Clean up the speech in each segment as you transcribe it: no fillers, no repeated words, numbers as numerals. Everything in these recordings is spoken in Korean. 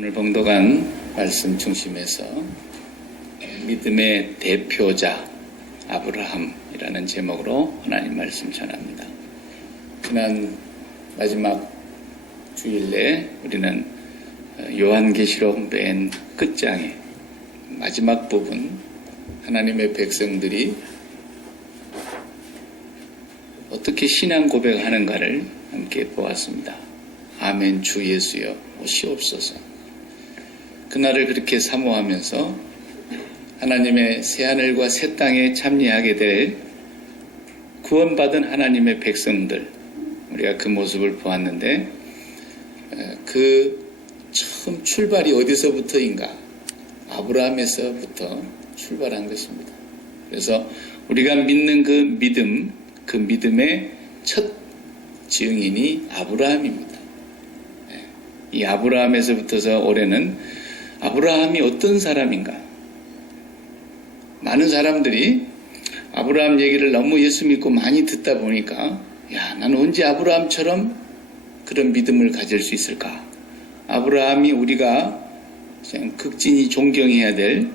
오늘 봉독한 말씀 중심에서 믿음의 대표자 아브라함이라는 제목으로 하나님 말씀 전합니다. 지난 마지막 주일에 우리는 요한계시록 맨 끝장에 마지막 부분 하나님의 백성들이 어떻게 신앙 고백하는가를 함께 보았습니다. 아멘 주 예수여 오시옵소서. 그날을 그렇게 사모하면서 하나님의 새하늘과 새 땅에 참여하게 될 구원받은 하나님의 백성들, 우리가 그 모습을 보았는데 그 처음 출발이 어디서부터인가? 아브라함에서부터 출발한 것입니다. 그래서 우리가 믿는 그 믿음의 첫 증인이 아브라함입니다. 이 아브라함에서부터서 올해는 아브라함이 어떤 사람인가? 많은 사람들이 아브라함 얘기를 너무 예수 믿고 많이 듣다 보니까 나는 언제 아브라함처럼 그런 믿음을 가질 수 있을까? 아브라함이 우리가 그냥 극진히 존경해야 될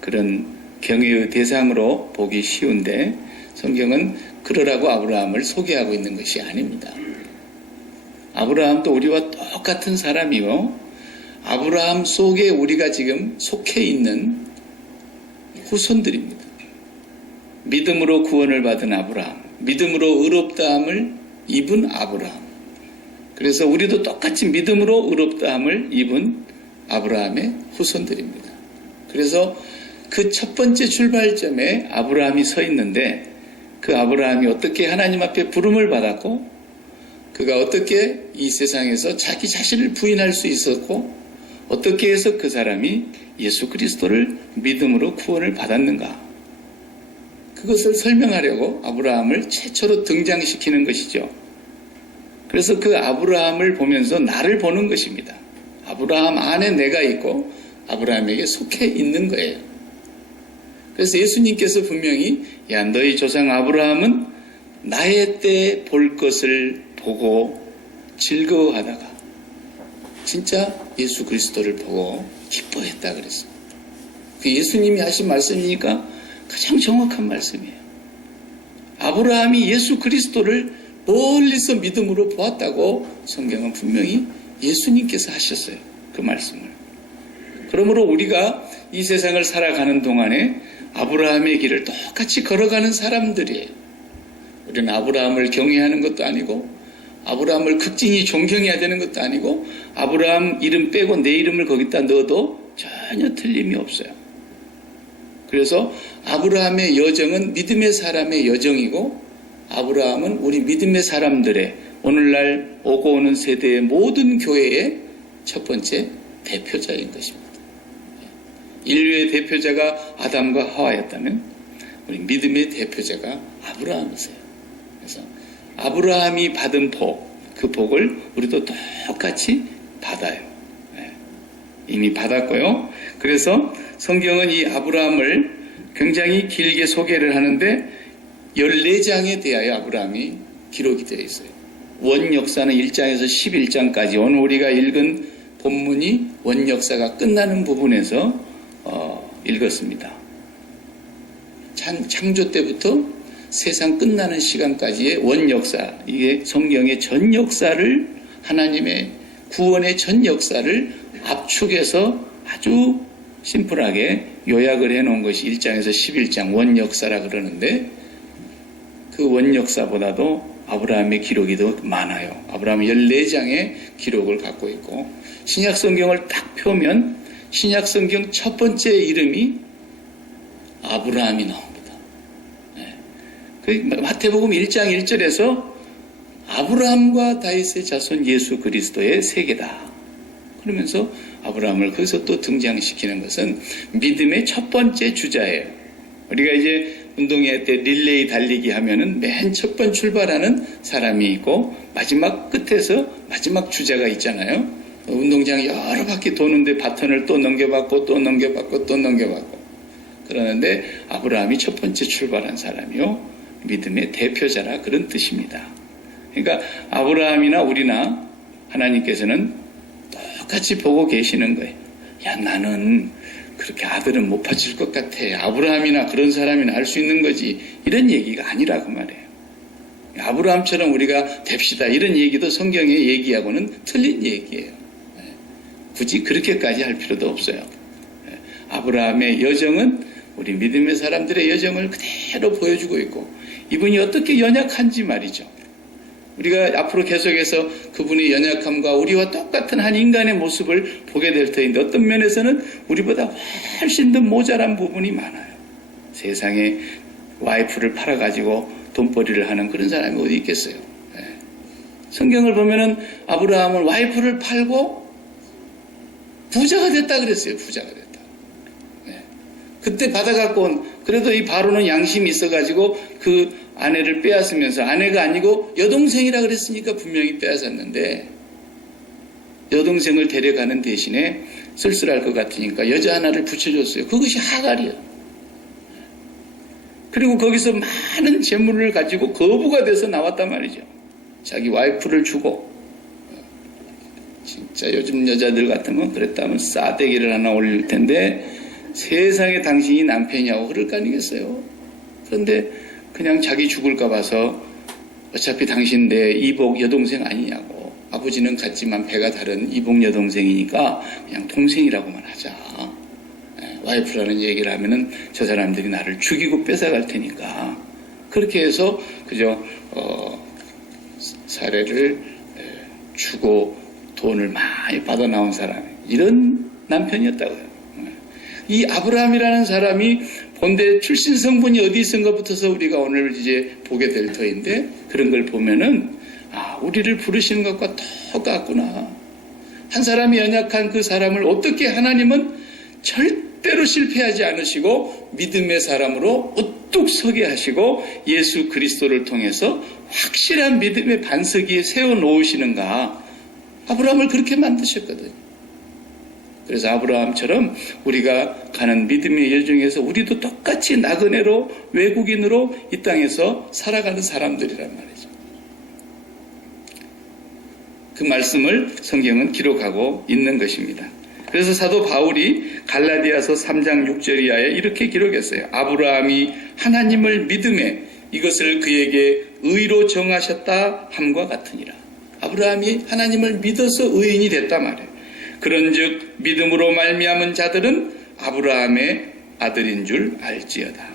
그런 경외의 대상으로 보기 쉬운데 성경은 그러라고 아브라함을 소개하고 있는 것이 아닙니다. 아브라함도 우리와 똑같은 사람이요. 아브라함 속에 우리가 지금 속해 있는 후손들입니다. 믿음으로 구원을 받은 아브라함, 믿음으로 의롭다함을 입은 아브라함. 그래서 우리도 똑같이 믿음으로 의롭다함을 입은 아브라함의 후손들입니다. 그래서 그 첫 번째 출발점에 아브라함이 서 있는데 그 아브라함이 어떻게 하나님 앞에 부름을 받았고 그가 어떻게 이 세상에서 자기 자신을 부인할 수 있었고 어떻게 해서 그 사람이 예수 그리스도를 믿음으로 구원을 받았는가? 그것을 설명하려고 아브라함을 최초로 등장시키는 것이죠. 그래서 그 아브라함을 보면서 나를 보는 것입니다. 아브라함 안에 내가 있고 아브라함에게 속해 있는 거예요. 그래서 예수님께서 분명히 너희 조상 아브라함은 나의 때 볼 것을 보고 즐거워하다가 진짜 예수 그리스도를 보고 기뻐했다 그랬어요. 그 예수님이 하신 말씀이니까 가장 정확한 말씀이에요. 아브라함이 예수 그리스도를 멀리서 믿음으로 보았다고 성경은 분명히 예수님께서 하셨어요. 그 말씀을. 그러므로 우리가 이 세상을 살아가는 동안에 아브라함의 길을 똑같이 걸어가는 사람들이에요. 우리는 아브라함을 경외하는 것도 아니고 아브라함을 극진히 존경해야 되는 것도 아니고 아브라함 이름 빼고 내 이름을 거기다 넣어도 전혀 틀림이 없어요. 그래서 아브라함의 여정은 믿음의 사람의 여정이고 아브라함은 우리 믿음의 사람들의 오늘날 오고 오는 세대의 모든 교회의 첫 번째 대표자인 것입니다. 인류의 대표자가 아담과 하와였다면 우리 믿음의 대표자가 아브라함이세요. 그래서 아브라함이 받은 복, 그 복을 우리도 똑같이 받아요. 이미 받았고요. 그래서 성경은 이 아브라함을 굉장히 길게 소개를 하는데 14장에 대하여 아브라함이 기록이 되어 있어요. 원역사는 1장에서 11장까지 오늘 우리가 읽은 본문이 원역사가 끝나는 부분에서 읽었습니다. 창조 때부터 세상 끝나는 시간까지의 원역사, 이게 성경의 전 역사를 하나님의 구원의 전 역사를 압축해서 아주 심플하게 요약을 해놓은 것이 1장에서 11장 원역사라 그러는데 그 원역사보다도 아브라함의 기록이 더 많아요. 아브라함은 14장의 기록을 갖고 있고 신약성경을 딱 펴면 신약성경 첫 번째 이름이 아브라함이 나옵니다. 마태복음 1장 1절에서 아브라함과 다윗의 자손 예수 그리스도의 세계다. 그러면서 아브라함을 거기서 또 등장시키는 것은 믿음의 첫 번째 주자예요. 우리가 이제 운동회 때 릴레이 달리기 하면은 맨 첫 번 출발하는 사람이 있고 마지막 끝에서 마지막 주자가 있잖아요. 운동장 여러 바퀴 도는데 바톤을 또 넘겨받고 또 넘겨받고 또 넘겨받고 그러는데 아브라함이 첫 번째 출발한 사람이요. 믿음의 대표자라 그런 뜻입니다. 그러니까 아브라함이나 우리나 하나님께서는 똑같이 보고 계시는 거예요. 야, 나는 그렇게 아들은 못 바칠 것 같아. 아브라함이나 그런 사람이나 할 수 있는 거지. 이런 얘기가 아니라고 말해요. 아브라함처럼 우리가 됩시다. 이런 얘기도 성경에 얘기하고는 틀린 얘기예요. 굳이 그렇게까지 할 필요도 없어요. 아브라함의 여정은 우리 믿음의 사람들의 여정을 그대로 보여주고 있고, 이분이 어떻게 연약한지 말이죠. 우리가 앞으로 계속해서 그분의 연약함과 우리와 똑같은 한 인간의 모습을 보게 될 터인데, 어떤 면에서는 우리보다 훨씬 더 모자란 부분이 많아요. 세상에 와이프를 팔아가지고 돈벌이를 하는 그런 사람이 어디 있겠어요. 성경을 보면은 아브라함은 와이프를 팔고 부자가 됐다 그랬어요. 부자가 됐다. 그때 받아갖고 온, 그래도 이 바로는 양심이 있어가지고 그 아내를 빼앗으면서, 아내가 아니고 여동생이라 그랬으니까 분명히 빼앗았는데, 여동생을 데려가는 대신에 쓸쓸할 것 같으니까 여자 하나를 붙여줬어요. 그것이 하갈이에요. 그리고 거기서 많은 재물을 가지고 거부가 돼서 나왔단 말이죠. 자기 와이프를 주고. 진짜 요즘 여자들 같으면 그랬다면 싸대기를 하나 올릴 텐데, 세상에 당신이 남편이냐고 그럴 거 아니겠어요. 그런데 그냥 자기 죽을까 봐서 어차피 당신 내 이복 여동생 아니냐고, 아버지는 같지만 배가 다른 이복 여동생이니까 그냥 동생이라고만 하자. 와이프라는 얘기를 하면은 저 사람들이 나를 죽이고 뺏어갈 테니까, 그렇게 해서 그저 사례를 주고 돈을 많이 받아 나온 사람, 이런 남편이었다고요. 이 아브라함이라는 사람이 본래 출신 성분이 어디 있은 것부터서 우리가 오늘 이제 보게 될 터인데, 그런 걸 보면은 우리를 부르시는 것과 똑같구나. 한 사람이 연약한 그 사람을 어떻게 하나님은 절대로 실패하지 않으시고 믿음의 사람으로 우뚝 서게 하시고 예수 그리스도를 통해서 확실한 믿음의 반석 위에 세워놓으시는가. 아브라함을 그렇게 만드셨거든요. 그래서 아브라함처럼 우리가 가는 믿음의 여정에서 우리도 똑같이 나그네로, 외국인으로 이 땅에서 살아가는 사람들이란 말이죠. 그 말씀을 성경은 기록하고 있는 것입니다. 그래서 사도 바울이 갈라디아서 3장 6절 이하에 이렇게 기록했어요. 아브라함이 하나님을 믿음에 이것을 그에게 의로 정하셨다 함과 같으니라. 아브라함이 하나님을 믿어서 의인이 됐단 말이에요. 그런즉 믿음으로 말미암은 자들은 아브라함의 아들인 줄 알지어다.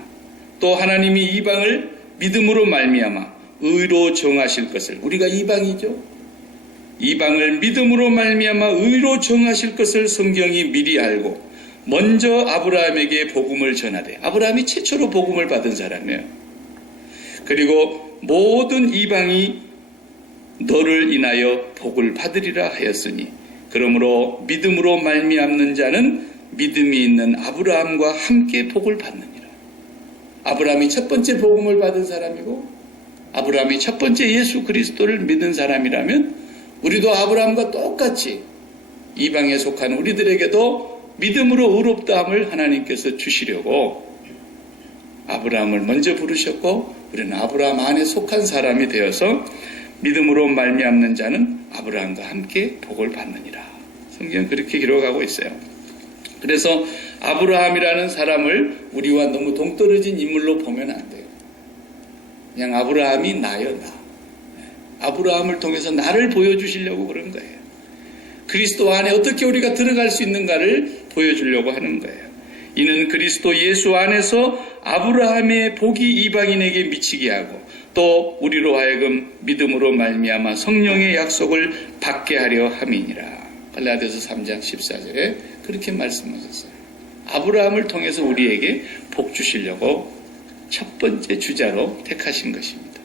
또 하나님이 이방을 믿음으로 말미암아 의로 정하실 것을, 우리가 이방이죠. 이방을 믿음으로 말미암아 의로 정하실 것을 성경이 미리 알고 먼저 아브라함에게 복음을 전하되, 아브라함이 최초로 복음을 받은 사람이에요. 그리고 모든 이방이 너를 인하여 복을 받으리라 하였으니, 그러므로 믿음으로 말미암는 자는 믿음이 있는 아브라함과 함께 복을 받느니라. 아브라함이 첫 번째 복음을 받은 사람이고, 아브라함이 첫 번째 예수 그리스도를 믿은 사람이라면, 우리도 아브라함과 똑같이 이방에 속한 우리들에게도 믿음으로 의롭다함을 하나님께서 주시려고 아브라함을 먼저 부르셨고, 우리는 아브라함 안에 속한 사람이 되어서 믿음으로 말미암는 자는 아브라함과 함께 복을 받느니라. 성경은 그렇게 기록하고 있어요. 그래서 아브라함이라는 사람을 우리와 너무 동떨어진 인물로 보면 안 돼요. 그냥 아브라함이 나요, 나. 아브라함을 통해서 나를 보여주시려고 그런 거예요. 그리스도 안에 어떻게 우리가 들어갈 수 있는가를 보여주려고 하는 거예요. 이는 그리스도 예수 안에서 아브라함의 복이 이방인에게 미치게 하고, 또 우리로 하여금 믿음으로 말미암아 성령의 약속을 받게 하려 함이니라. 갈라디아서 3장 14절에 그렇게 말씀하셨어요. 아브라함을 통해서 우리에게 복 주시려고 첫 번째 주자로 택하신 것입니다.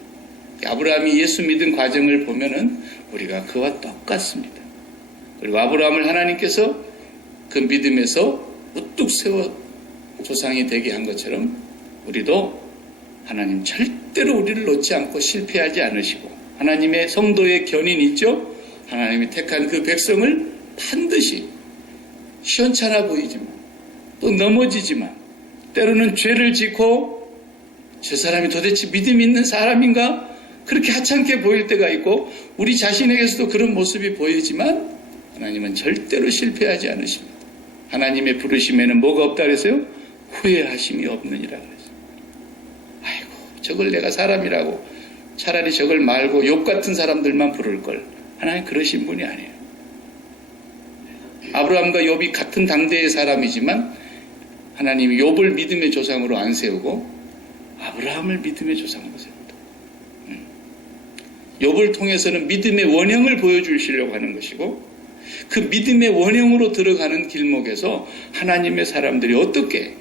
아브라함이 예수 믿은 과정을 보면은 우리가 그와 똑같습니다. 그리고 아브라함을 하나님께서 그 믿음에서 우뚝 세워 조상이 되게 한 것처럼 우리도 하나님 절대로 우리를 놓지 않고 실패하지 않으시고, 하나님의 성도의 견인 있죠? 하나님이 택한 그 백성을 반드시 시원찮아 보이지만, 또 넘어지지만, 때로는 죄를 짓고 저 사람이 도대체 믿음 있는 사람인가? 그렇게 하찮게 보일 때가 있고, 우리 자신에게서도 그런 모습이 보이지만 하나님은 절대로 실패하지 않으십니다. 하나님의 부르심에는 뭐가 없다 그랬어요? 후회하심이 없느니라 그랬어요. 아이고, 저걸 내가 사람이라고 차라리 저걸 말고 욥 같은 사람들만 부를 걸. 하나님 그러신 분이 아니에요. 아브라함과 욥이 같은 당대의 사람이지만 하나님이 욥을 믿음의 조상으로 안 세우고 아브라함을 믿음의 조상으로 세운다. 욥을 통해서는 믿음의 원형을 보여주시려고 하는 것이고, 그 믿음의 원형으로 들어가는 길목에서 하나님의 사람들이 어떻게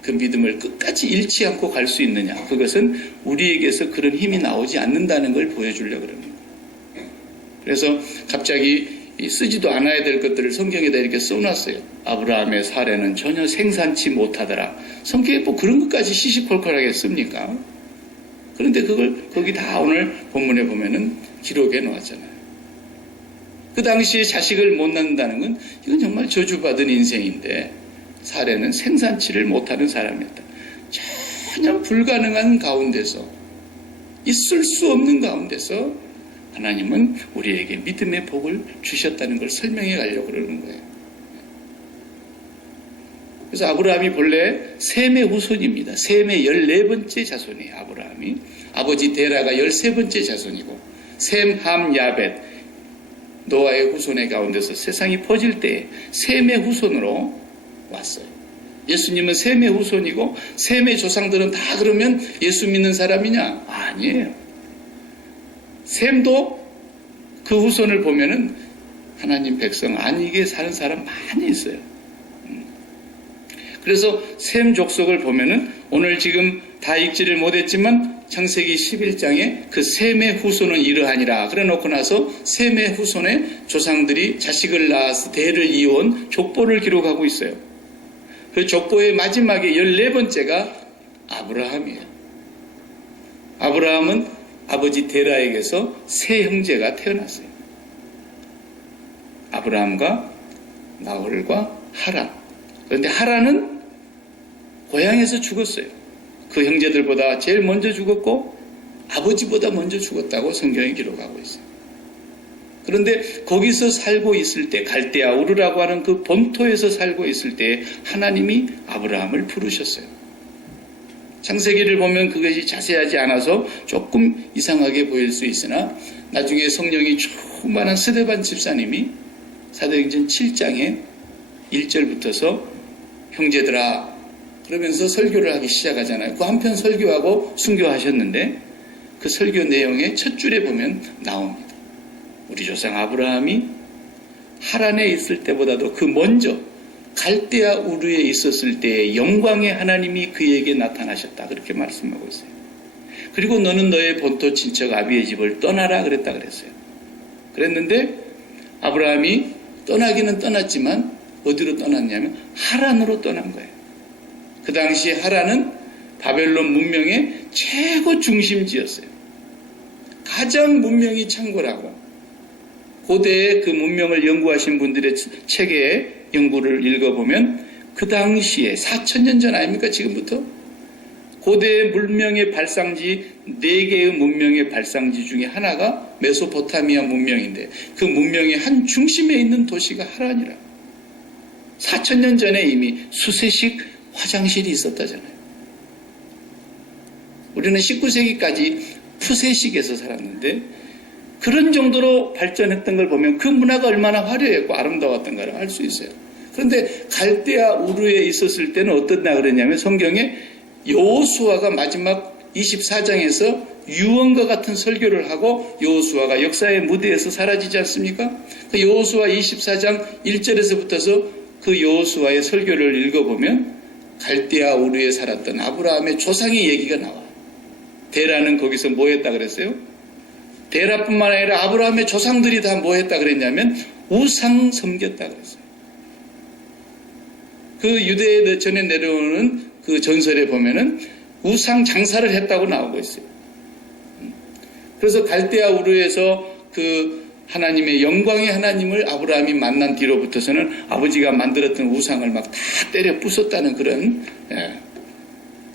그 믿음을 끝까지 잃지 않고 갈 수 있느냐, 그것은 우리에게서 그런 힘이 나오지 않는다는 걸 보여주려고 합니다. 그래서 갑자기 쓰지도 않아야 될 것들을 성경에다 이렇게 써놨어요. 아브라함의 사례는 전혀 생산치 못하더라. 성경에 뭐 그런 것까지 시시콜콜하게 씁니까? 그런데 그걸 거기 다 오늘 본문에 보면은 기록해 놓았잖아요. 그 당시에 자식을 못 낳는다는 건 이건 정말 저주받은 인생인데, 사례는 생산치를 못하는 사람이었다. 전혀 불가능한 가운데서, 있을 수 없는 가운데서 하나님은 우리에게 믿음의 복을 주셨다는 걸 설명해 가려고 그러는 거예요. 그래서 아브라함이 본래 셈의 후손입니다. 셈의 14번째 자손이에요. 아브라함이. 아버지 데라가 13번째 자손이고, 셈, 함, 야벳, 노아의 후손의 가운데서 세상이 퍼질 때 셈의 후손으로 왔어요. 예수님은 셈의 후손이고, 셈의 조상들은 다 그러면 예수 믿는 사람이냐? 아니에요. 셈도 그 후손을 보면은 하나님 백성 아니게 사는 사람 많이 있어요. 그래서 셈 족속을 보면은 오늘 지금 다 읽지를 못했지만 창세기 11장에 그 셈의 후손은 이러하니라 그래 놓고 나서 셈의 후손의 조상들이 자식을 낳아서 대를 이어온 족보를 기록하고 있어요. 그 족보의 마지막에 14번째가 아브라함이에요. 아브라함은 아버지 데라에게서 세 형제가 태어났어요. 아브라함과 나홀과 하란. 그런데 하란은 고향에서 죽었어요. 그 형제들보다 제일 먼저 죽었고 아버지보다 먼저 죽었다고 성경이 기록하고 있어요. 그런데 거기서 살고 있을 때, 갈대아 우르라고 하는 그 본토에서 살고 있을 때 하나님이 아브라함을 부르셨어요. 창세기를 보면 그것이 자세하지 않아서 조금 이상하게 보일 수 있으나 나중에 성령이 충만한 스데반 집사님이 사도행전 7장에 1절부터서 형제들아 그러면서 설교를 하기 시작하잖아요. 그 한편 설교하고 순교하셨는데 그 설교 내용의 첫 줄에 보면 나옵니다. 우리 조상 아브라함이 하란에 있을 때보다도 그 먼저 갈대아 우르에 있었을 때의 영광의 하나님이 그에게 나타나셨다. 그렇게 말씀하고 있어요. 그리고 너는 너의 본토 친척 아비의 집을 떠나라 그랬다 그랬어요. 그랬는데 아브라함이 떠나기는 떠났지만 어디로 떠났냐면 하란으로 떠난 거예요. 그 당시 하란은 바벨론 문명의 최고 중심지였어요. 가장 문명이 창궐하고 고대의 그 문명을 연구하신 분들의 책에 연구를 읽어보면 그 당시에 4000년 전 아닙니까? 지금부터 고대의 문명의 발상지 4개의 문명의 발상지 중에 하나가 메소포타미아 문명인데 그 문명의 한 중심에 있는 도시가 하란이라. 4000년 전에 이미 수세식 화장실이 있었다잖아요. 우리는 19세기까지 푸세식에서 살았는데 그런 정도로 발전했던 걸 보면 그 문화가 얼마나 화려했고 아름다웠던가를 알 수 있어요. 그런데 갈대아 우르에 있었을 때는 어떻나 그랬냐면 성경에 여호수아가 마지막 24장에서 유언과 같은 설교를 하고 여호수아가 역사의 무대에서 사라지지 않습니까? 그 여호수아 24장 1절에서부터서 그 여호수아의 설교를 읽어보면 갈대아 우르에 살았던 아브라함의 조상의 얘기가 나와요. 데라는 거기서 뭐 했다 그랬어요? 데라뿐만 아니라 아브라함의 조상들이 다 뭐 했다 그랬냐면 우상 섬겼다 그랬어요. 그 유대에 전에 내려오는 그 전설에 보면은 우상 장사를 했다고 나오고 있어요. 그래서 갈대아 우르에서 그 하나님의 영광의 하나님을 아브라함이 만난 뒤로부터서는 아버지가 만들었던 우상을 막 다 때려 부쉈다는 그런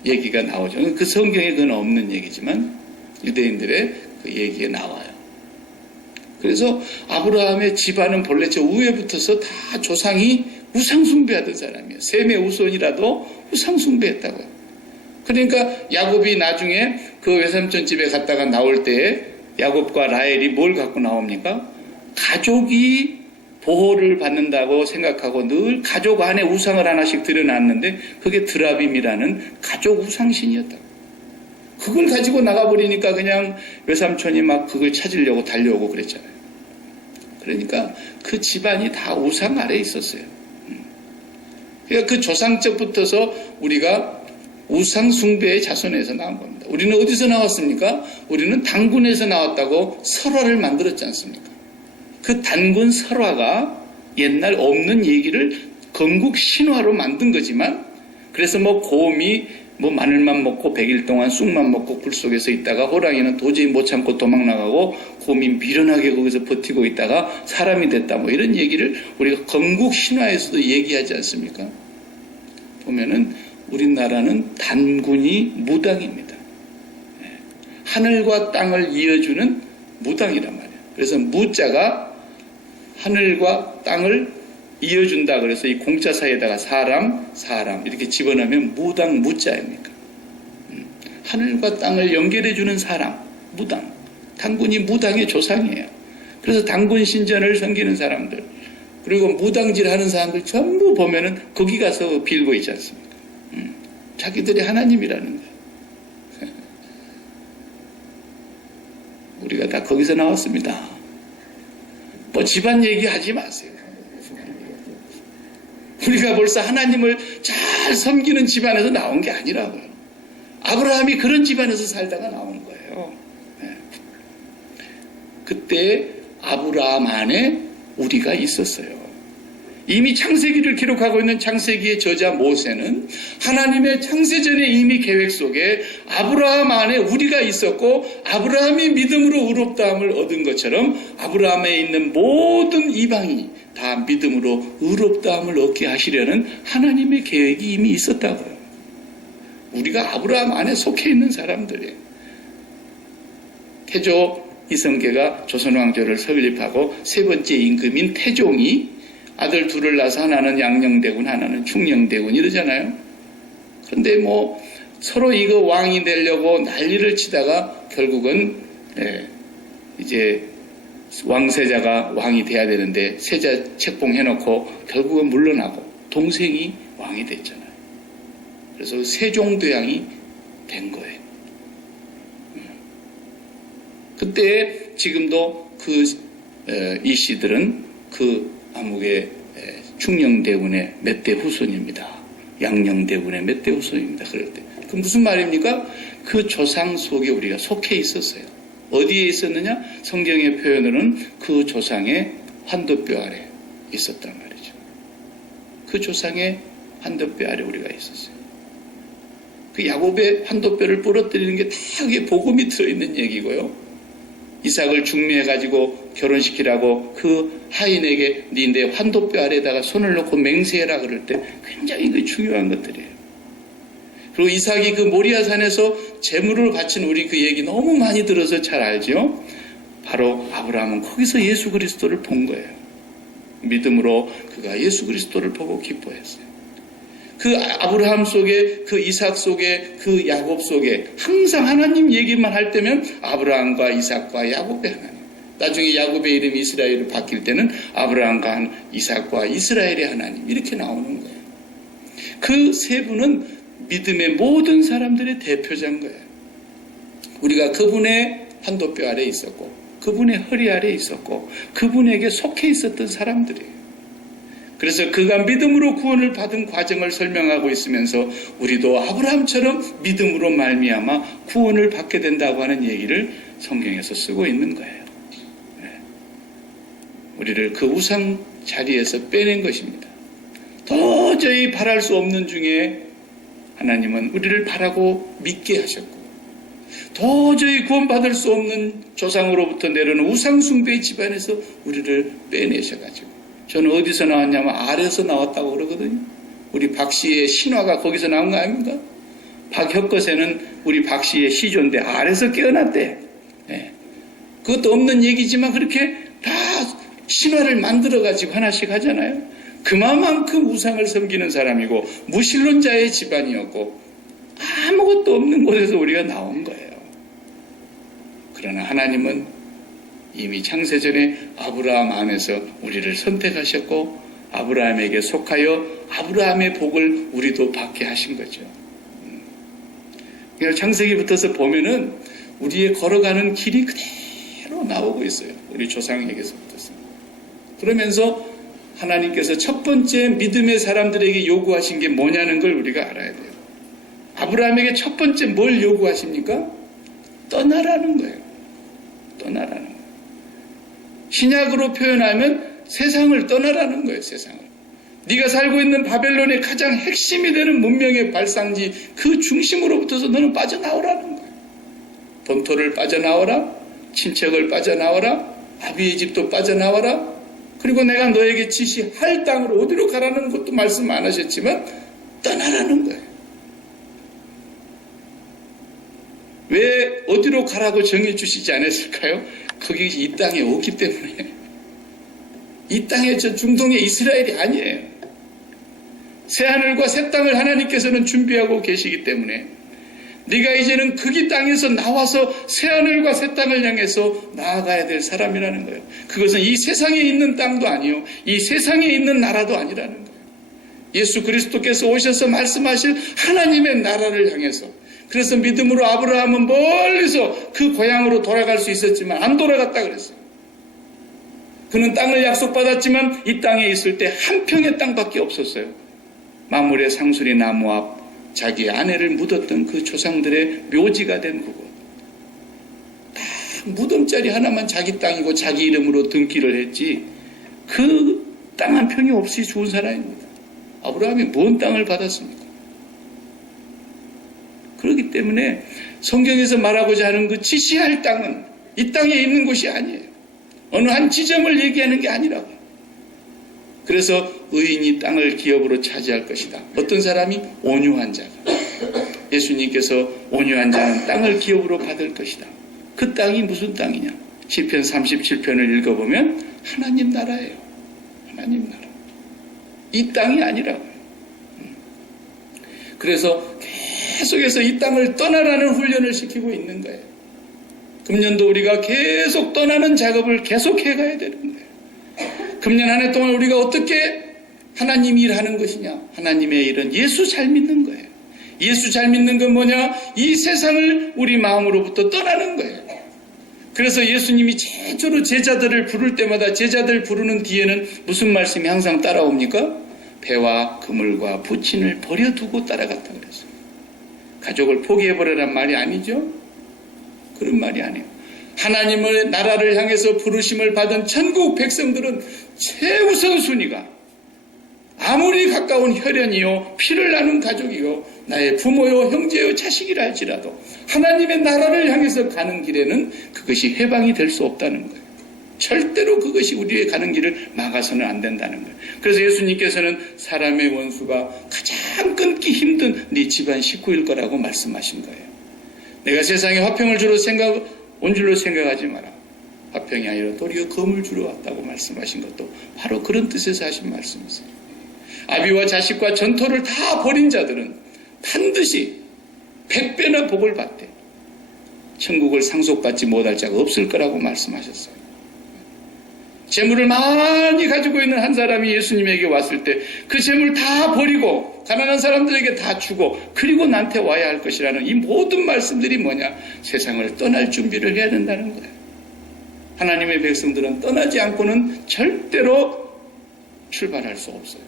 얘기가 나오죠. 그 성경에 그건 없는 얘기지만 유대인들의 그 얘기가 나와요. 그래서 아브라함의 집안은 본래 저 위에부터서 다 조상이 우상숭배하던 사람이에요. 셈의 후손이라도 우상숭배했다고요. 그러니까 야곱이 나중에 그 외삼촌 집에 갔다가 나올 때 야곱과 라헬이 뭘 갖고 나옵니까? 가족이 보호를 받는다고 생각하고 늘 가족 안에 우상을 하나씩 들여놨는데 그게 드라빔이라는 가족 우상신이었다고. 그걸 가지고 나가버리니까 그냥 외삼촌이 막 그걸 찾으려고 달려오고 그랬잖아요. 그러니까 그 집안이 다 우상 아래에 있었어요. 그러니까 그 조상적부터서 우리가 우상 숭배의 자손에서 나온 겁니다. 우리는 어디서 나왔습니까? 우리는 단군에서 나왔다고 설화를 만들었지 않습니까? 그 단군 설화가 옛날 없는 얘기를 건국 신화로 만든 거지만, 그래서 뭐 곰이 뭐 마늘만 먹고 100일 동안 쑥만 먹고 굴 속에서 있다가 호랑이는 도저히 못 참고 도망 나가고 곰이 미련하게 거기서 버티고 있다가 사람이 됐다, 뭐 이런 얘기를 우리가 건국 신화에서도 얘기하지 않습니까? 보면은 우리나라는 단군이 무당입니다. 하늘과 땅을 이어주는 무당이란 말이에요. 그래서 무자가 하늘과 땅을 이어준다 그래서 이 공자 사이에다가 사람 이렇게 집어넣으면 무당 무자입니까? 하늘과 땅을 연결해주는 사람, 무당. 단군이 무당의 조상이에요. 그래서 단군 신전을 섬기는 사람들, 그리고 무당질 하는 사람들 전부 보면은 거기 가서 빌고 있지 않습니까? 자기들이 하나님이라는 거예요. 우리가 다 거기서 나왔습니다. 뭐 집안 얘기하지 마세요. 우리가 벌써 하나님을 잘 섬기는 집안에서 나온 게 아니라고요. 아브라함이 그런 집안에서 살다가 나온 거예요. 그때 아브라함 안에 우리가 있었어요. 이미 창세기를 기록하고 있는 창세기의 저자 모세는 하나님의 창세전의 이미 계획 속에 아브라함 안에 우리가 있었고, 아브라함이 믿음으로 의롭다함을 얻은 것처럼 아브라함에 있는 모든 이방이 다 믿음으로 의롭다함을 얻게 하시려는 하나님의 계획이 이미 있었다고요. 우리가 아브라함 안에 속해 있는 사람들이에요. 태조 이성계가 조선왕조를 설립하고 세 번째 임금인 태종이 아들 둘을 낳아서 하나는 양녕대군, 하나는 충녕대군 이러잖아요. 그런데 뭐 서로 이거 왕이 되려고 난리를 치다가 결국은 이제 왕세자가 왕이 돼야 되는데 세자 책봉해놓고 결국은 물러나고 동생이 왕이 됐잖아요. 그래서 세종대왕이 된 거예요. 그때 지금도 이 씨들은 그 암흑의 충녕대군의 몇 대 후손입니다. 양녕대군의 몇 대 후손입니다. 그럴 때. 그 무슨 말입니까? 그 조상 속에 우리가 속해 있었어요. 어디에 있었느냐? 성경의 표현으로는 그 조상의 환도뼈 아래 있었단 말이죠. 그 조상의 환도뼈 아래 우리가 있었어요. 그 야곱의 환도뼈를 부러뜨리는 게 다 그게 복음이 들어있는 얘기고요. 이삭을 중매해가지고 결혼시키라고 그 하인에게 네 환도뼈 아래에다가 손을 놓고 맹세해라 그럴 때 굉장히 그 중요한 것들이에요. 그리고 이삭이 그 모리아산에서 제물을 바친 우리 그 얘기 너무 많이 들어서 잘 알죠. 바로 아브라함은 거기서 예수 그리스도를 본 거예요. 믿음으로 그가 예수 그리스도를 보고 기뻐했어요. 그 아브라함 속에, 그 이삭 속에, 그 야곱 속에 항상 하나님 얘기만 할 때면 아브라함과 이삭과 야곱의 하나님. 나중에 야곱의 이름이 이스라엘로 바뀔 때는 아브라함과 이삭과 이스라엘의 하나님 이렇게 나오는 거예요. 그 세 분은 믿음의 모든 사람들의 대표자인 거예요. 우리가 그분의 환도뼈 아래에 있었고 그분의 허리 아래에 있었고 그분에게 속해 있었던 사람들이에요. 그래서 그가 믿음으로 구원을 받은 과정을 설명하고 있으면서 우리도 아브라함처럼 믿음으로 말미암아 구원을 받게 된다고 하는 얘기를 성경에서 쓰고 있는 거예요. 우리를 그 우상 자리에서 빼낸 것입니다. 도저히 바랄 수 없는 중에 하나님은 우리를 바라고 믿게 하셨고, 도저히 구원받을 수 없는 조상으로부터 내려오는 우상숭배의 집안에서 우리를 빼내셔가지고, 저는 어디서 나왔냐면 아래에서 나왔다고 그러거든요. 우리 박씨의 신화가 거기서 나온 거 아닙니까? 박혁거세는 우리 박씨의 시조인데 아래에서 깨어났대. 네. 그것도 없는 얘기지만 그렇게 신화를 만들어가지고 하나씩 하잖아요. 그만큼 우상을 섬기는 사람이고 무신론자의 집안이었고 아무것도 없는 곳에서 우리가 나온 거예요. 그러나 하나님은 이미 창세전에 아브라함 안에서 우리를 선택하셨고 아브라함에게 속하여 아브라함의 복을 우리도 받게 하신 거죠. 창세기부터서 보면은 우리의 걸어가는 길이 그대로 나오고 있어요. 우리 조상에게서부터서. 그러면서 하나님께서 첫 번째 믿음의 사람들에게 요구하신 게 뭐냐는 걸 우리가 알아야 돼요. 아브라함에게 첫 번째 뭘 요구하십니까? 떠나라는 거예요. 떠나라는 거예요. 신약으로 표현하면 세상을 떠나라는 거예요. 세상을. 네가 살고 있는 바벨론의 가장 핵심이 되는 문명의 발상지 그 중심으로부터서 너는 빠져나오라는 거예요. 본토를 빠져나오라. 친척을 빠져나오라. 아비의 집도 빠져나와라. 그리고 내가 너에게 지시할 땅으로 어디로 가라는 것도 말씀 안 하셨지만 떠나라는 거예요. 왜 어디로 가라고 정해 주시지 않았을까요? 거기 이 땅에 없기 때문에. 이 땅에 저 중동의 이스라엘이 아니에요. 새하늘과 새 땅을 하나님께서는 준비하고 계시기 때문에 네가 이제는 거기 땅에서 나와서 새하늘과 새 땅을 향해서 나아가야 될 사람이라는 거예요. 그것은 이 세상에 있는 땅도 아니요, 이 세상에 있는 나라도 아니라는 거예요. 예수 그리스도께서 오셔서 말씀하실 하나님의 나라를 향해서. 그래서 믿음으로 아브라함은 멀리서 그 고향으로 돌아갈 수 있었지만 안 돌아갔다 그랬어요. 그는 땅을 약속받았지만 이 땅에 있을 때 한 평의 땅밖에 없었어요. 마물의 상수리 나무 앞 자기 아내를 묻었던 그 조상들의 묘지가 된 그곳. 딱 무덤자리 하나만 자기 땅이고 자기 이름으로 등기를 했지 그 땅 한 평이 없이 죽은 사람입니다. 아브라함이 뭔 땅을 받았습니까? 그렇기 때문에 성경에서 말하고자 하는 그 지시할 땅은 이 땅에 있는 곳이 아니에요. 어느 한 지점을 얘기하는 게 아니라고요. 그래서 의인이 땅을 기업으로 차지할 것이다. 어떤 사람이? 온유한 자가. 예수님께서 온유한 자는 땅을 기업으로 받을 것이다. 그 땅이 무슨 땅이냐? 시편 37편을 읽어보면 하나님 나라예요. 하나님 나라. 이 땅이 아니라고요. 그래서 계속해서 이 땅을 떠나라는 훈련을 시키고 있는 거예요. 금년도 우리가 계속 떠나는 작업을 계속해 가야 되는 거예요. 금년 한 해 동안 우리가 어떻게 하나님 일하는 것이냐? 하나님의 일은 예수 잘 믿는 거예요. 예수 잘 믿는 건 뭐냐? 이 세상을 우리 마음으로부터 떠나는 거예요. 그래서 예수님이 최초로 제자들을 부를 때마다 제자들 부르는 뒤에는 무슨 말씀이 항상 따라옵니까? 배와 그물과 부친을 버려두고 따라갔다 그랬어요. 가족을 포기해버려란 말이 아니죠? 그런 말이 아니에요. 하나님의 나라를 향해서 부르심을 받은 천국 백성들은 최우선 순위가 아무리 가까운 혈연이요 피를 나눈 가족이요 나의 부모요 형제요 자식이라 할지라도 하나님의 나라를 향해서 가는 길에는 그것이 해방이 될 수 없다는 거예요. 절대로 그것이 우리의 가는 길을 막아서는 안 된다는 거예요. 그래서 예수님께서는 사람의 원수가 가장 끊기 힘든 네 집안 식구일 거라고 말씀하신 거예요. 내가 세상에 화평을 주러 온 줄로 생각하지 마라. 화평이 아니라 도리어 검을 주러 왔다고 말씀하신 것도 바로 그런 뜻에서 하신 말씀이세요. 아비와 자식과 전토를 다 벌인 자들은 반드시 100배나 복을 받대. 천국을 상속받지 못할 자가 없을 거라고 말씀하셨어요. 재물을 많이 가지고 있는 한 사람이 예수님에게 왔을 때 그 재물 다 버리고 가난한 사람들에게 다 주고 그리고 나한테 와야 할 것이라는 이 모든 말씀들이 뭐냐? 세상을 떠날 준비를 해야 된다는 거예요. 하나님의 백성들은 떠나지 않고는 절대로 출발할 수 없어요.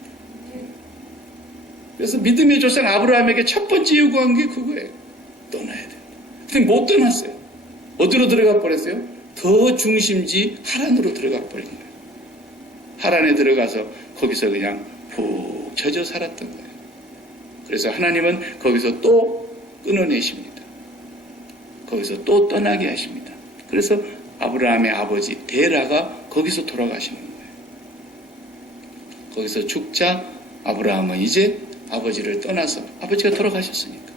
그래서 믿음의 조상 아브라함에게 첫 번째 요구한 게 그거예요. 떠나야 돼요. 근데 못 떠났어요. 어디로 들어가 버렸어요? 더 중심지 하란으로 들어가 버린 거예요. 하란에 들어가서 거기서 그냥 푹 젖어 살았던 거예요. 그래서 하나님은 거기서 또 끊어내십니다. 거기서 또 떠나게 하십니다. 그래서 아브라함의 아버지 데라가 거기서 돌아가시는 거예요. 거기서 죽자 아브라함은 이제 아버지를 떠나서 아버지가 돌아가셨으니까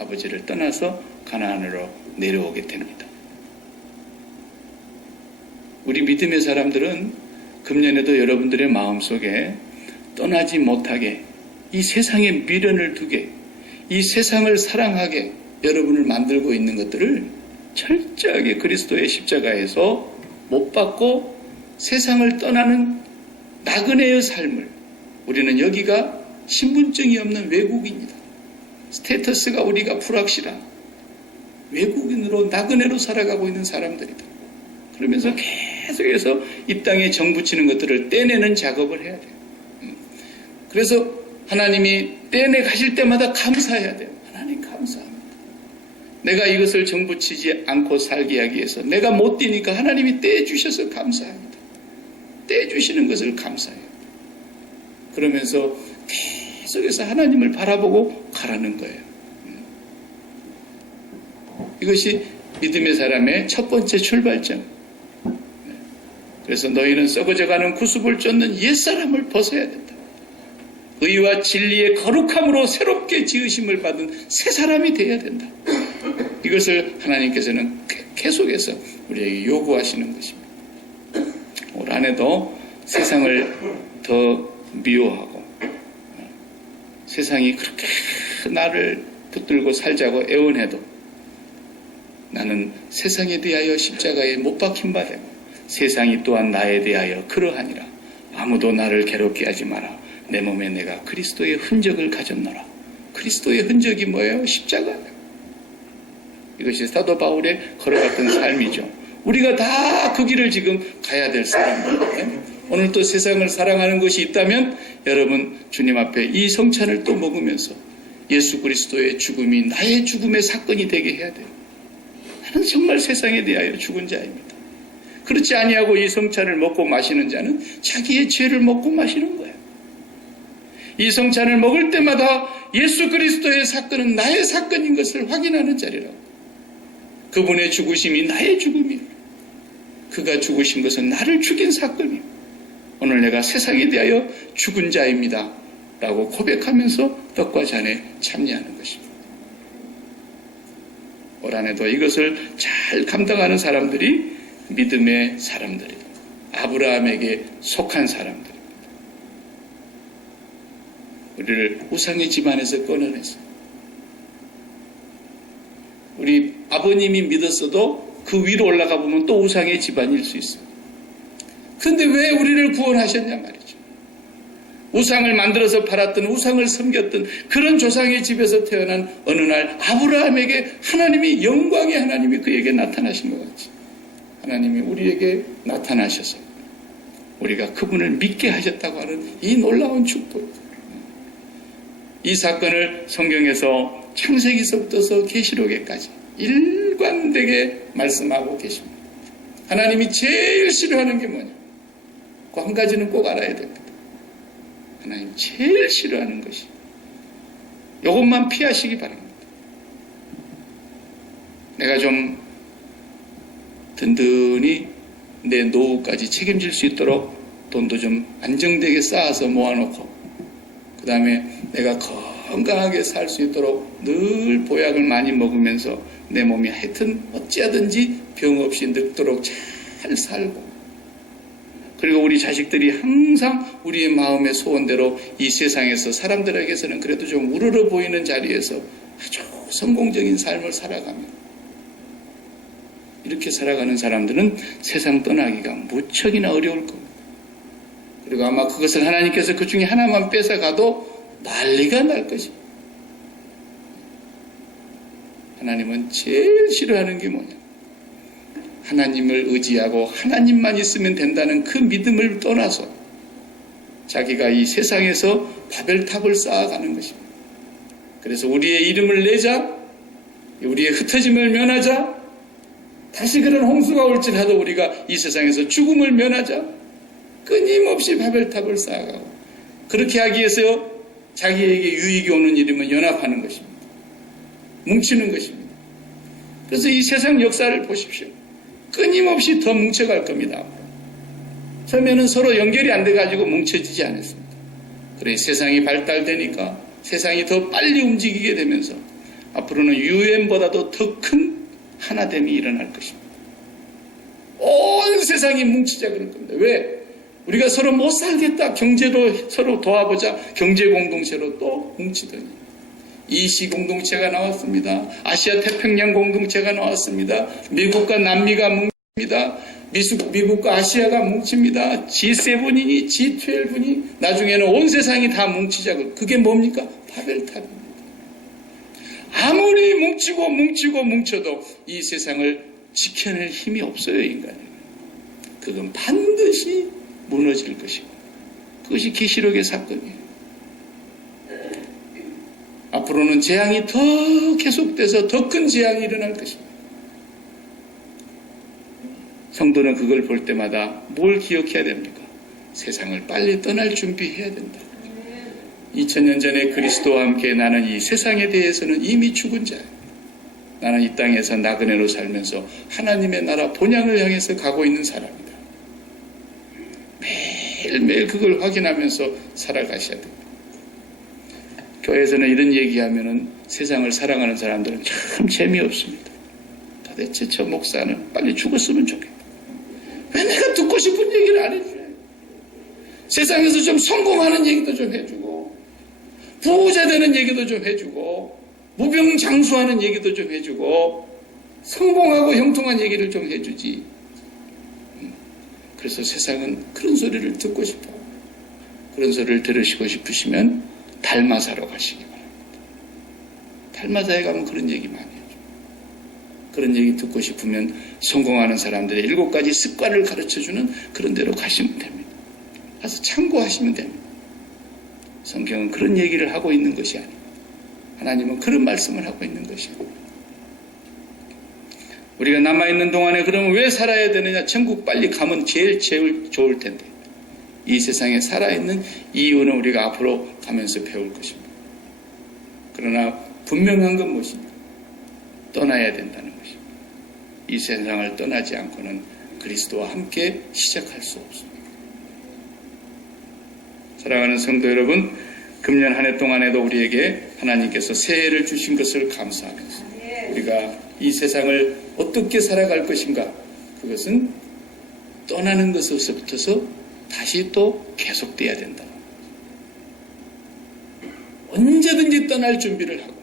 아버지를 떠나서 가나안으로 내려오게 됩니다. 우리 믿음의 사람들은 금년에도 여러분들의 마음속에 떠나지 못하게, 이 세상에 미련을 두게, 이 세상을 사랑하게 여러분을 만들고 있는 것들을 철저하게 그리스도의 십자가에서 못 받고 세상을 떠나는 나그네의 삶을, 우리는 여기가 신분증이 없는 외국인이다. 스테이터스가 우리가 불확실한 외국인으로 나그네로 살아가고 있는 사람들이다. 그러면서 계속해서 이 땅에 정붙이는 것들을 떼내는 작업을 해야 돼요. 그래서 하나님이 떼내 가실 때마다 감사해야 돼요. 하나님 감사합니다. 내가 이것을 정붙이지 않고 살게 하기 위해서 내가 못 뛰니까 하나님이 떼주셔서 감사합니다. 떼주시는 것을 감사해요. 그러면서 계속해서 하나님을 바라보고 가라는 거예요. 이것이 믿음의 사람의 첫 번째 출발점. 그래서 너희는 썩어져가는 구습을 쫓는 옛사람을 벗어야 된다. 의와 진리의 거룩함으로 새롭게 지으심을 받은 새 사람이 되어야 된다. 이것을 하나님께서는 계속해서 우리에게 요구하시는 것입니다. 올 한해도 세상을 더 미워하고 세상이 그렇게 나를 붙들고 살자고 애원해도 나는 세상에 대하여 십자가에 못 박힌 바 되고 세상이 또한 나에 대하여 그러하니라. 아무도 나를 괴롭게 하지 마라. 내 몸에 내가 그리스도의 흔적을 가졌노라. 그리스도의 흔적이 뭐예요? 십자가예요. 이것이 사도 바울의 걸어갔던 삶이죠. 우리가 다 그 길을 지금 가야 될 사람들이에요. 오늘 또 세상을 사랑하는 것이 있다면 여러분 주님 앞에 이 성찬을 또 먹으면서 예수 그리스도의 죽음이 나의 죽음의 사건이 되게 해야 돼요. 나는 정말 세상에 대하여 죽은 자입니다. 그렇지 아니하고 이 성찬을 먹고 마시는 자는 자기의 죄를 먹고 마시는 거예요. 이 성찬을 먹을 때마다 예수 그리스도의 사건은 나의 사건인 것을 확인하는 자리라고. 그분의 죽으심이 나의 죽음이에요. 그가 죽으신 것은 나를 죽인 사건이에요. 오늘 내가 세상에 대하여 죽은 자입니다. 라고 고백하면서 떡과 잔에 참여하는 것입니다. 올 한해도 이것을 잘 감당하는 사람들이 믿음의 사람들이다. 아브라함에게 속한 사람들. 우리를 우상의 집안에서 꺼내냈어요. 우리 아버님이 믿었어도 그 위로 올라가 보면 또 우상의 집안일 수 있어요. 그런데 왜 우리를 구원하셨냐 말이죠. 우상을 만들어서 팔았던, 우상을 섬겼던 그런 조상의 집에서 태어난 어느 날 아브라함에게 하나님이, 영광의 하나님이 그에게 나타나신 것 같이 하나님이 우리에게 나타나셔서 우리가 그분을 믿게 하셨다고 하는 이 놀라운 축복. 이 사건을 성경에서 창세기서부터 계시록에까지 일관되게 말씀하고 계십니다. 하나님이 제일 싫어하는 게 뭐냐? 그 한 가지는 꼭 알아야 됩니다. 하나님 제일 싫어하는 것이 이것만 피하시기 바랍니다. 내가 좀 든든히 내 노후까지 책임질 수 있도록 돈도 좀 안정되게 쌓아서 모아놓고 그 다음에 내가 건강하게 살 수 있도록 늘 보약을 많이 먹으면서 내 몸이 하여튼 어찌하든지 병 없이 늙도록 잘 살고, 그리고 우리 자식들이 항상 우리의 마음의 소원대로 이 세상에서 사람들에게서는 그래도 좀 우러러 보이는 자리에서 아주 성공적인 삶을 살아가며, 이렇게 살아가는 사람들은 세상 떠나기가 무척이나 어려울 겁니다. 그리고 아마 그것을 하나님께서 그 중에 하나만 뺏어가도 난리가 날 것입니다. 하나님은 제일 싫어하는 게 뭐냐? 하나님을 의지하고 하나님만 있으면 된다는 그 믿음을 떠나서 자기가 이 세상에서 바벨탑을 쌓아가는 것입니다. 그래서 우리의 이름을 내자, 우리의 흩어짐을 면하자, 다시 그런 홍수가 올지라도 우리가 이 세상에서 죽음을 면하자, 끊임없이 바벨탑을 쌓아가고, 그렇게 하기 위해서 자기에게 유익이 오는 일이면 연합하는 것입니다. 뭉치는 것입니다. 그래서 이 세상 역사를 보십시오. 끊임없이 더 뭉쳐갈 겁니다. 처음에는 서로 연결이 안 돼가지고 뭉쳐지지 않았습니다. 그래 세상이 발달되니까 세상이 더 빨리 움직이게 되면서 앞으로는 유엔보다도 더 큰 하나됨이 일어날 것입니다. 온 세상이 뭉치자 그럴 겁니다. 왜? 우리가 서로 못 살겠다. 경제로 서로 도와보자. 경제 공동체로 또 뭉치더니 EC 공동체가 나왔습니다. 아시아 태평양 공동체가 나왔습니다. 미국과 남미가 뭉칩니다. 미국과 아시아가 뭉칩니다. G7이니 G12이니 나중에는 온 세상이 다 뭉치자고. 그게 뭡니까? 바벨탑입니다. 아무리 뭉쳐도 이 세상을 지켜낼 힘이 없어요, 인간은. 그건 반드시 무너질 것이고, 그것이 계시록의 사건이에요. 앞으로는 재앙이 더 계속돼서 더 큰 재앙이 일어날 것입니다. 성도는 그걸 볼 때마다 뭘 기억해야 됩니까? 세상을 빨리 떠날 준비해야 된다. 2000년 전에 그리스도와 함께 나는 이 세상에 대해서는 이미 죽은 자예요. 나는 이 땅에서 나그네로 살면서 하나님의 나라 본향을 향해서 가고 있는 사람이다. 매일매일 그걸 확인하면서 살아가셔야 됩니다. 교회에서는 이런 얘기하면은 세상을 사랑하는 사람들은 참 재미없습니다. 도대체 저 목사는 빨리 죽었으면 좋겠다. 왜 내가 듣고 싶은 얘기를 안 해줘요? 세상에서 좀 성공하는 얘기도 좀 해주고, 부자 되는 얘기도 좀 해주고, 무병장수하는 얘기도 좀 해주고, 성공하고 형통한 얘기를 좀 해주지. 그래서 세상은 그런 소리를 듣고 싶어요. 그런 소리를 들으시고 싶으시면 달마사로 가시기 바랍니다. 달마사에 가면 그런 얘기 많이 해요. 그런 얘기 듣고 싶으면 성공하는 사람들의 7가지 습관을 가르쳐주는 그런 데로 가시면 됩니다. 가서 참고하시면 됩니다. 성경은 그런 얘기를 하고 있는 것이 아닙니다. 하나님은 그런 말씀을 하고 있는 것이고, 우리가 남아있는 동안에 그러면 왜 살아야 되느냐? 천국 빨리 가면 제일 좋을 텐데, 이 세상에 살아있는 이유는 우리가 앞으로 가면서 배울 것입니다. 그러나 분명한 건 무엇입니까? 떠나야 된다는 것입니다. 이 세상을 떠나지 않고는 그리스도와 함께 시작할 수 없습니다. 사랑하는 성도 여러분, 금년 한 해 동안에도 우리에게 하나님께서 새해를 주신 것을 감사하면서 우리가 이 세상을 어떻게 살아갈 것인가, 그것은 떠나는 것에서부터서 다시 또 계속돼야 된다. 언제든지 떠날 준비를 하고,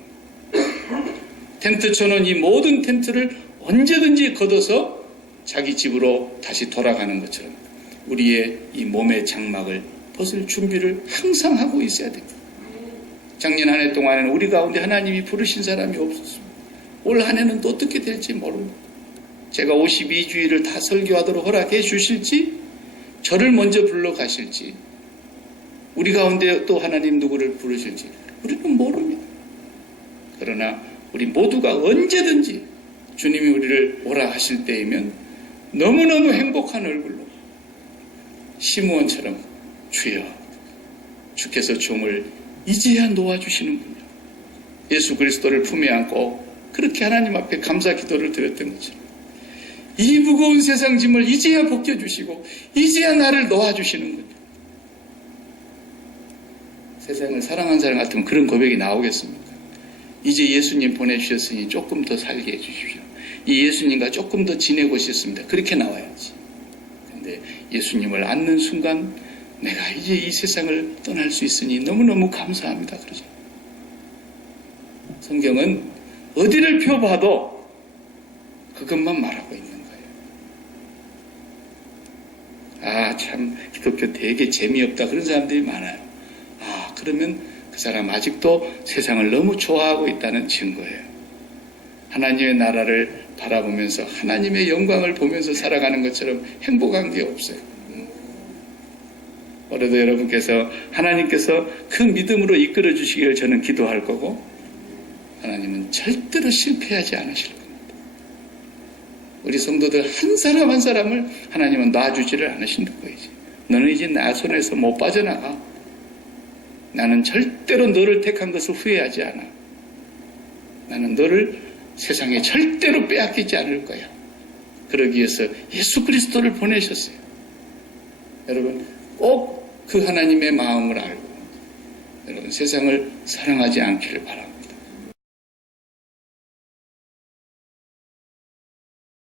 텐트 쳐놓은 이 모든 텐트를 언제든지 걷어서 자기 집으로 다시 돌아가는 것처럼 우리의 이 몸의 장막을 벗을 준비를 항상 하고 있어야 됩니다. 작년 한 해 동안에는 우리 가운데 하나님이 부르신 사람이 없었습니다. 올 한 해는 또 어떻게 될지 모릅니다. 제가 52주일을 다 설교하도록 허락해 주실지, 저를 먼저 불러 가실지, 우리 가운데 또 하나님 누구를 부르실지 우리는 모릅니다. 그러나 우리 모두가 언제든지 주님이 우리를 오라 하실 때이면 너무너무 행복한 얼굴로 시므온처럼 주여, 주께서 종을 이제야 놓아주시는군요. 예수 그리스도를 품에 안고 그렇게 하나님 앞에 감사 기도를 드렸던 것처럼 이 무거운 세상 짐을 이제야 벗겨주시고 이제야 나를 놓아주시는군요. 세상을 사랑하는 사람 같으면 그런 고백이 나오겠습니까? 이제 예수님 보내주셨으니 조금 더 살게 해주십시오. 이 예수님과 조금 더 지내고 싶습니다. 그렇게 나와야지. 그런데 예수님을 안는 순간 내가 이제 이 세상을 떠날 수 있으니 너무너무 감사합니다. 그러죠. 성경은 어디를 펴봐도 그것만 말하고 있는 거예요. 참 기독교 되게 재미없다 그런 사람들이 많아요. 그러면 그 사람 아직도 세상을 너무 좋아하고 있다는 증거예요. 하나님의 나라를 바라보면서 하나님의 영광을 보면서 살아가는 것처럼 행복한 게 없어요. 올해도 여러분께서 하나님께서 그 믿음으로 이끌어 주시기를 저는 기도할 거고, 하나님은 절대로 실패하지 않으실 겁니다. 우리 성도들 한 사람 한 사람을 하나님은 놔주지를 않으신다는 거지. 너는 이제 나 손에서 못 빠져나가. 나는 절대로 너를 택한 것을 후회하지 않아. 나는 너를 세상에 절대로 빼앗기지 않을 거야. 그러기 위해서 예수 그리스도를 보내셨어요. 여러분 꼭 그 하나님의 마음을 알고 여러분 세상을 사랑하지 않기를 바랍니다.